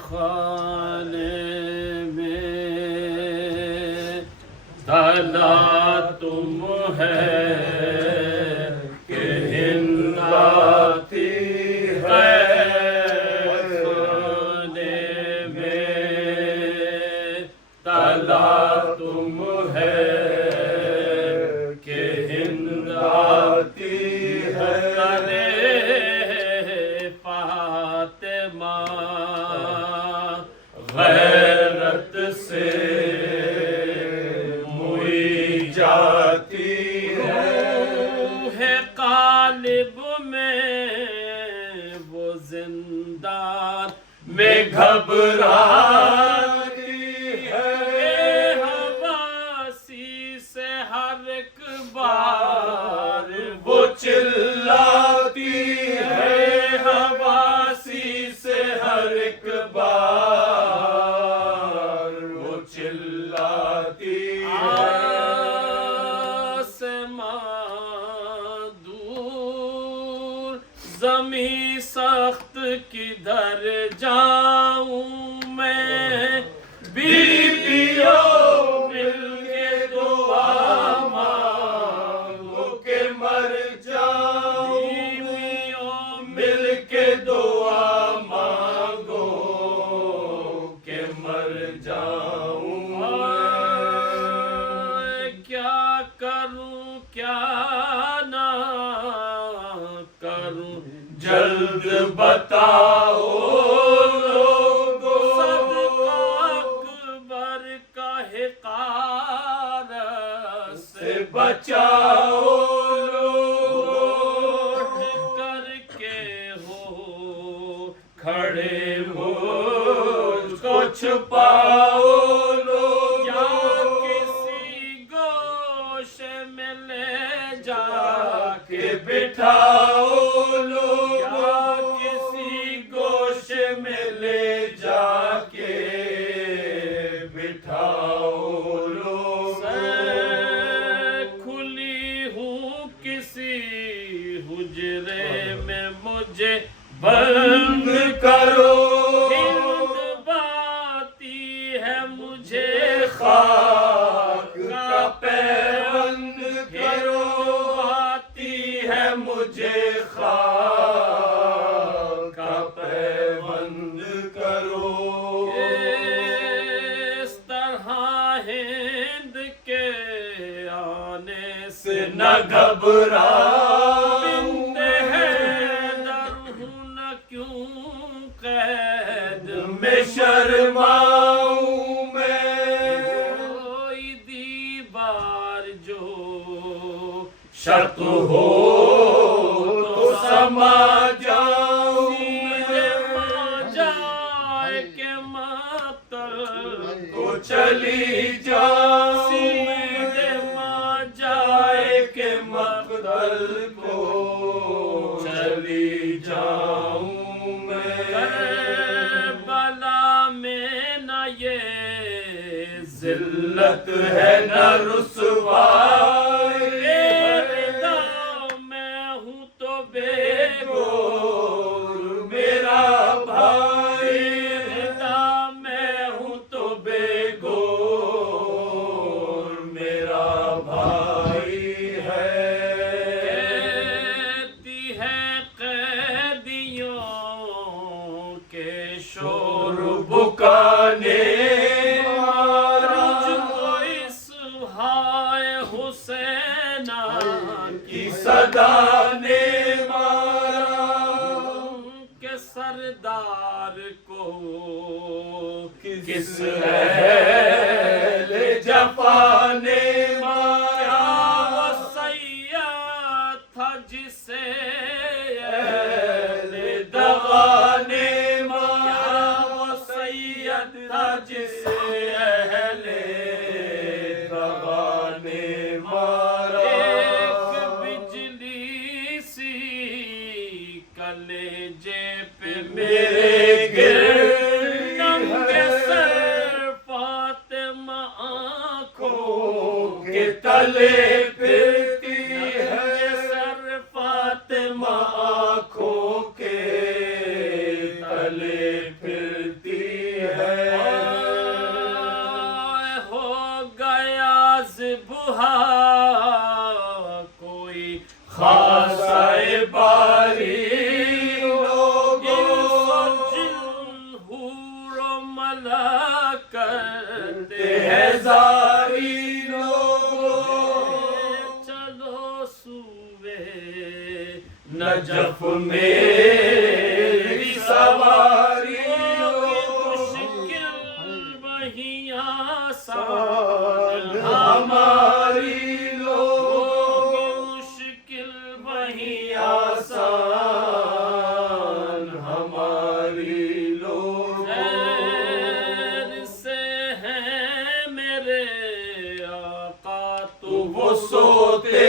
خانے میں تلا تم ہے کہ ہند آتی ہے خانے میں تلا تم ہے کہ ہند آتی ہے فاطمہ غیرت سے موئی جاتی ہے قالب میں وہ زندان میں گھبراتی ہے حواسی سے ہر ایک بار وہ چلاتی ہے حواسی سے ہر ایک بار وہ چلاتی ہے آسمان دور زمیں سخت کدھر جاؤں میں بیویوں مل کے دعا مانگو کہ مر جاؤں بیویوں مل کے دعا مانگو کہ مر جاؤں کیا کروں کیا نہ کروں جلد بتاؤ لوگو صدقہ اکبر کا حقارت سے بچاؤ لوگو کر کے ہو کھڑے مجھ کو چھپاؤ لوگو یا کسی گوشے میں لے جا کے بٹھاؤ میں لے جا کے بٹھاؤ لوگ کھلی ہوں کسی حجرے میں مجھے بند کرو ہند باتی ہے مجھے خاک کا پیوند کرو آتی ہے مجھے خاک کا پیوند کرو اس طرح ہند کے آنے سے نہ گھبراؤں حیدر ہوں نہ کیوں قید میں شرماؤں میں کوئی دیوار جو شرط ہو تو سما جاؤں کو چلی جاؤں سیدھے ماں جائے کہ مقتل کو چلی جاؤں میں کربلا میں نہ یہ ذلت ہے نہ رسوائی رضا میں ہوں تو بے گور میرا بھائی بکانے مجھ کو اس ہائے حسینہ کی صدا نے مارا کہ سردار کو کس اہل جفا نے مارا وہ سید تھا جسے اہل دغا نے جسے اہل دغا نے مارا ایک بجلی سی کلیجے پہ میرے گر ننگے سر فاطمہ آنکھوں کے تلے پھرتی ہے سر فاطمہ آنکھوں کے تلے پھرتی چلا کرتے ہیں زاری لوگوں، چلو سوئے نجف میری سواری مشکل وہی آسان ہماری لوگوں، مشکل وہی آسان ہماری لوگوں، خیر سے ہیں میرے آقا تو وہ سوتے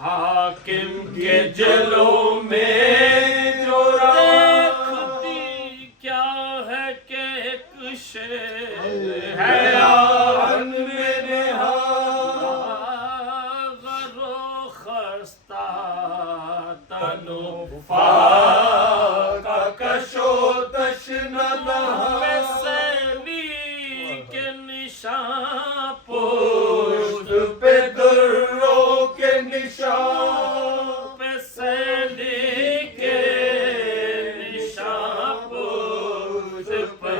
حاکم کے جلوں میں جو دیکھتی کیا ہے کہ ایک شیر ہے آن میرے ہاں، غر و خستہ تنو فاقہ کشو تشنہ میں سیلی کے نشان پشت پہ دروں کے نشان پہ سیلی کے نشان پشت پہ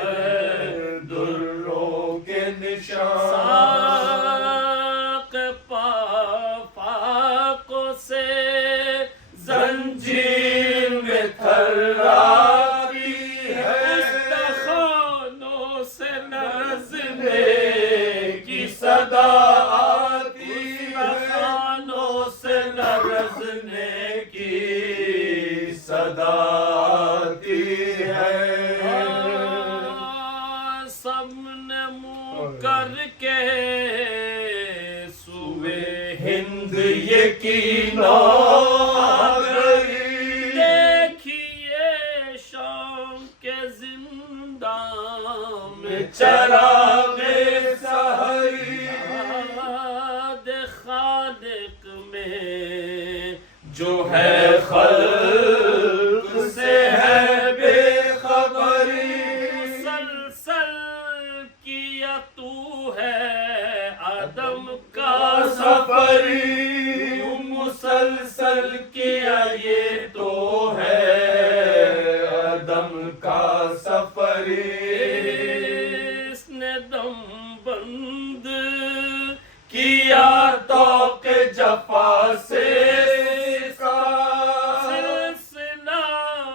دروں کے نشان، ساق فاقوں سے زنجیر میں تھراتی ہے، استخوانوں سے لرزنے کی صدا آتی ہے، استخوانوں سے لرزنے کی صدا آتی ہے، سب نے منہ کر کے سوئے ہند یقینا دیکھیے شام کے زندان میں چراغ سحری، یاد خالق میں جو ہے خلق سے ہے بے خبری، مسلسل کیا تو ہے عدم کا سفری، مسلسل کیا یہ تو ہے عدم کا سفری، اس نے دم بند کیا توق جفا سے سلسلہ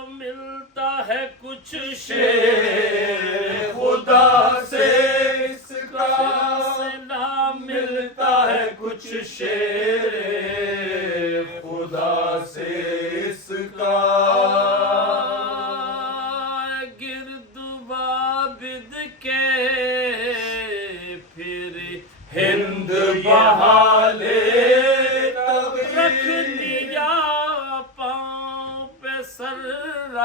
ملتا ہے کچھ شیر خدا سے اس کا، سلسلہ ملتا ہے کچھ شیر خدا سے اس کا، گرد بابد کے پھر ہند بحالے رکھ دیا پاؤں پہ سر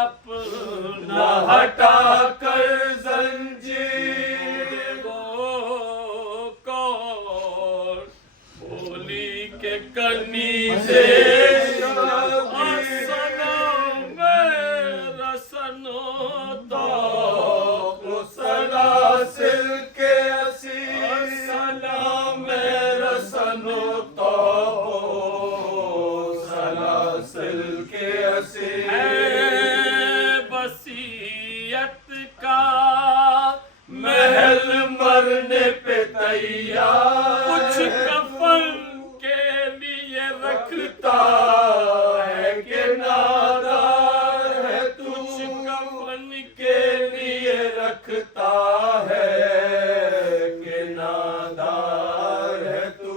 اپنا ہٹا کر زنجیر، کون بولی کے کنیزے السلام رسنو تو سلاسل کے اسیر، السلام رسنو تو سلاسل کے اسیر، وصیت کا محل مرنے پہ تیار، کچھ کفن کے لیے رکھتا ہے کہ نادار ہے تو، کچھ کفن کے لیے رکھتا ہے کہ نادار ہے تو،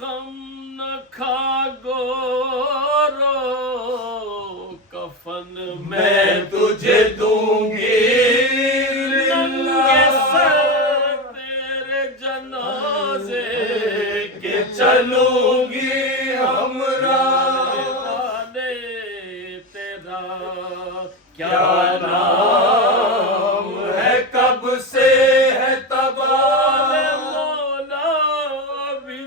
غم نہ کھا گورو کفن میں تجھے دوں گی، ننگے سر تیرے جنازے کے چلوں گی ہمراہ، تیرا کیا نام ہے کب سے ہے تباہ، مولا ابھی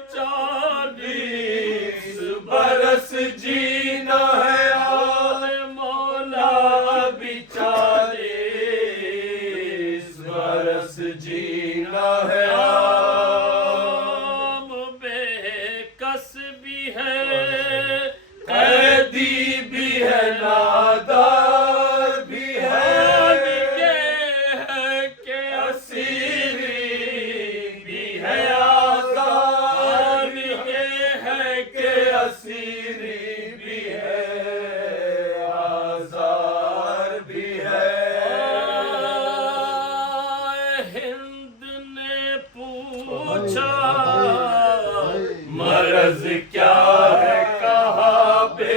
عرض کیا ہے کہا بے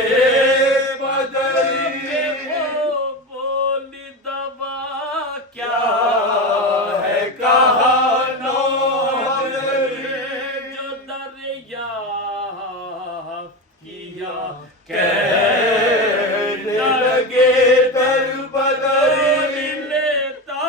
بدری بولی دبا کیا ہے کہا نوحری جو دریا کیا کہنے لگے در بدری لیتا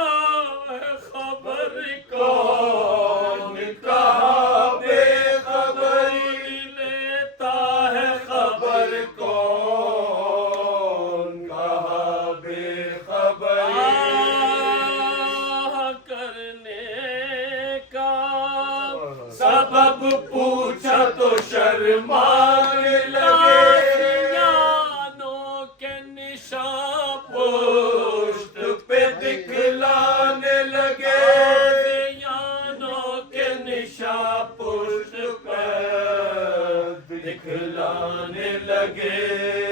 ہے خبر کون کہا بے خبری لیتا ہے خبر کون کہا بے خبری کرنے کا سبب پوچھا تو شرمانے لگے یانوں کے نشان پشت پہ دکھلانے لگے یانوں کے نشان پشت پہ دکھلانے لگے